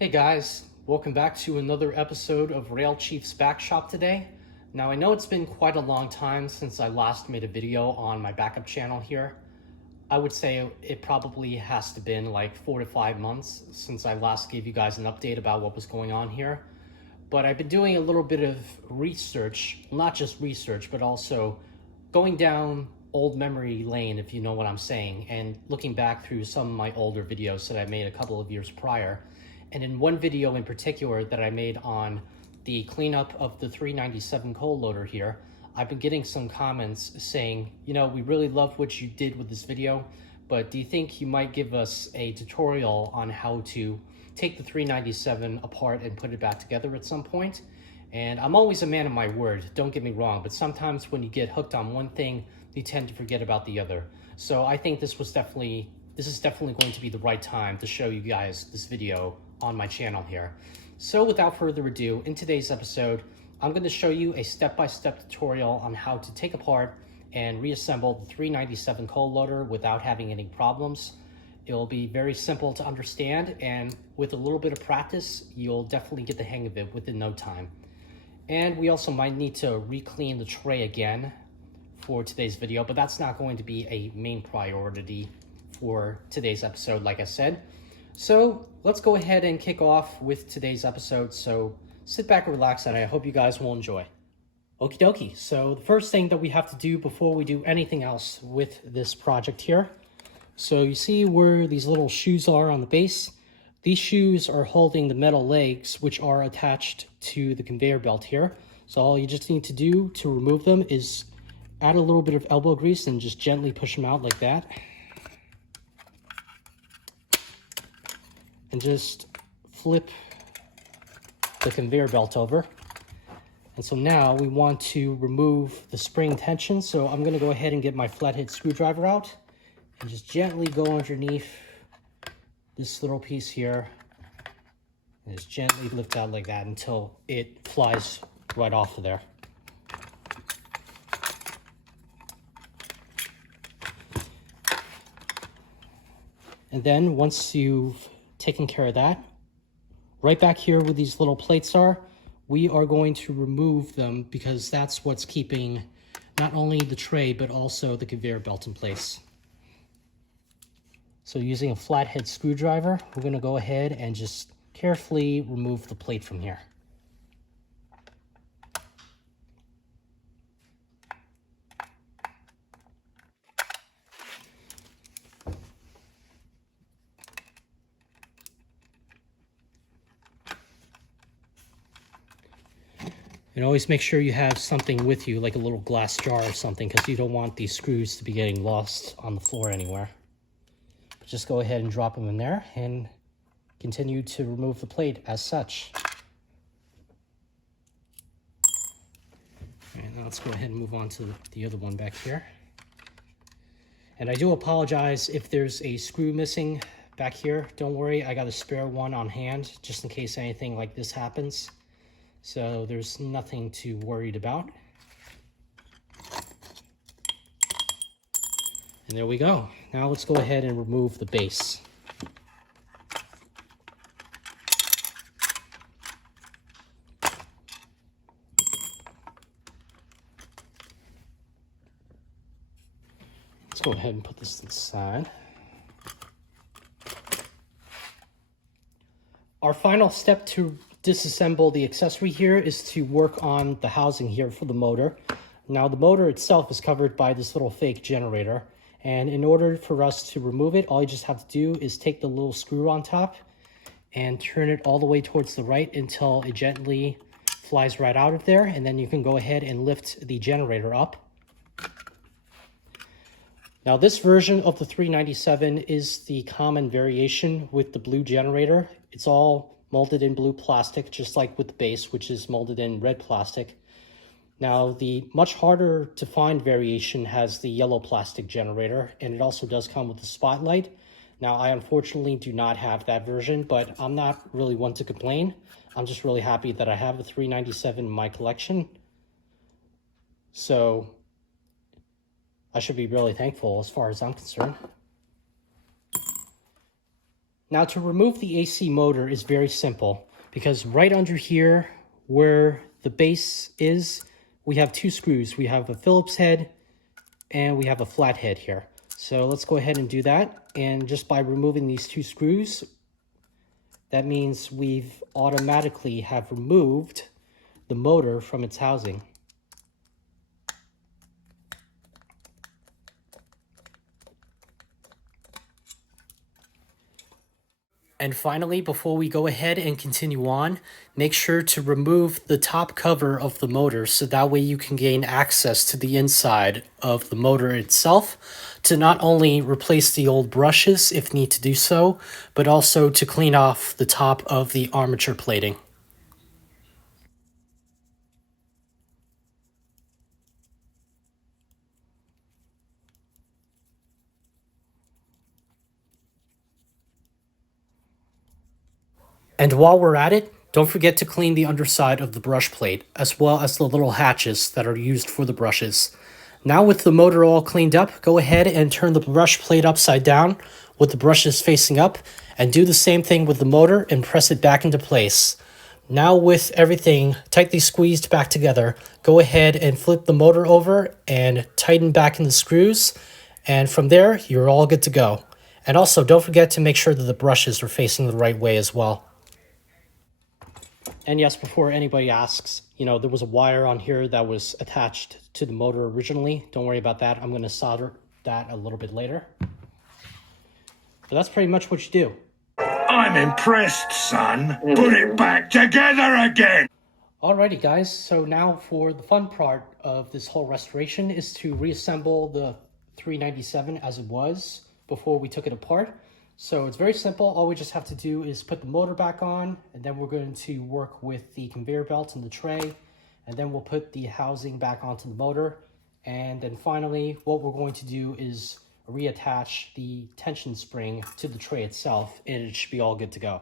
Hey guys, welcome back to another episode of Rail Chief's Back Shop today. Now I know it's been quite a long time since I last made a video on my backup channel here. I would say it probably has to been like 4 to 5 months since I last gave you guys an update about what was going on here. But I've been doing a little bit of research, not just research, but also going down old memory lane, if you know what I'm saying, and looking back through some of my older videos that I made a couple of years prior. And in one video in particular that I made on the cleanup of the 397 coal loader here, I've been getting some comments saying, we really love what you did with this video, but do you think you might give us a tutorial on how to take the 397 apart and put it back together at some point? And I'm always a man of my word, don't get me wrong, but sometimes when you get hooked on one thing, you tend to forget about the other. So I think this is definitely going to be the right time to show you guys this video on my channel here. So without further ado, in today's episode, I'm going to show you a step-by-step tutorial on how to take apart and reassemble the 397 coal loader without having any problems. It'll be very simple to understand, and with a little bit of practice, you'll definitely get the hang of it within no time. And we also might need to re-clean the tray again for today's video, but that's not going to be a main priority for today's episode, like I said. So let's go ahead and kick off with today's episode. So sit back and relax, and I hope you guys will enjoy. Okie dokie. So the first thing that we have to do before we do anything else with this project here. So you see where these little shoes are on the base? These shoes are holding the metal legs, which are attached to the conveyor belt here. So all you just need to do to remove them is add a little bit of elbow grease and just gently push them out like that. And just flip the conveyor belt over. And so now we want to remove the spring tension. So I'm going to go ahead and get my flathead screwdriver out and just gently go underneath this little piece here and just gently lift out like that until it flies right off of there. And then once you've taken care of that, right back here where these little plates are, we are going to remove them because that's what's keeping not only the tray but also the conveyor belt in place. So using a flathead screwdriver, we're going to go ahead and just carefully remove the plate from here. And always make sure you have something with you, like a little glass jar or something, because you don't want these screws to be getting lost on the floor anywhere. But just go ahead and drop them in there and continue to remove the plate as such. All right, now let's go ahead and move on to the other one back here. And I do apologize if there's a screw missing back here. Don't worry, I got a spare one on hand just in case anything like this happens. So there's nothing to worried about. And there we go. Now let's go ahead and remove the base. Let's go ahead and put this to the side. Our final step to disassemble the accessory here is to work on the housing here for the motor. Now the motor itself is covered by this little fake generator, and in order for us to remove it, all you just have to do is take the little screw on top and turn it all the way towards the right until it gently flies right out of there, and then you can go ahead and lift the generator up. Now this version of the 397 is the common variation with the blue generator. It's all molded in blue plastic, just like with the base, which is molded in red plastic. Now the much harder to find variation has the yellow plastic generator, and it also does come with a spotlight. Now I unfortunately do not have that version, but I'm not really one to complain. I'm just really happy that I have the 397 in my collection. So I should be really thankful as far as I'm concerned. Now to remove the AC motor is very simple, because right under here where the base is, we have two screws. We have a Phillips head and we have a flat head here. So let's go ahead and do that. And just by removing these two screws, that means we've automatically have removed the motor from its housing. And finally, before we go ahead and continue on, make sure to remove the top cover of the motor so that way you can gain access to the inside of the motor itself to not only replace the old brushes if need to do so, but also to clean off the top of the armature plating. And while we're at it, don't forget to clean the underside of the brush plate, as well as the little hatches that are used for the brushes. Now with the motor all cleaned up, go ahead and turn the brush plate upside down with the brushes facing up, and do the same thing with the motor and press it back into place. Now with everything tightly squeezed back together, go ahead and flip the motor over and tighten back in the screws, and from there, you're all good to go. And also, don't forget to make sure that the brushes are facing the right way as well. And yes, before anybody asks, there was a wire on here that was attached to the motor originally. Don't worry about that. I'm going to solder that a little bit later. But that's pretty much what you do. I'm impressed, son. Put it back together again. Alrighty, guys. So now for the fun part of this whole restoration is to reassemble the 397 as it was before we took it apart. So it's very simple. All we just have to do is put the motor back on, and then we're going to work with the conveyor belt and the tray, and then we'll put the housing back onto the motor. And then finally, what we're going to do is reattach the tension spring to the tray itself, and it should be all good to go.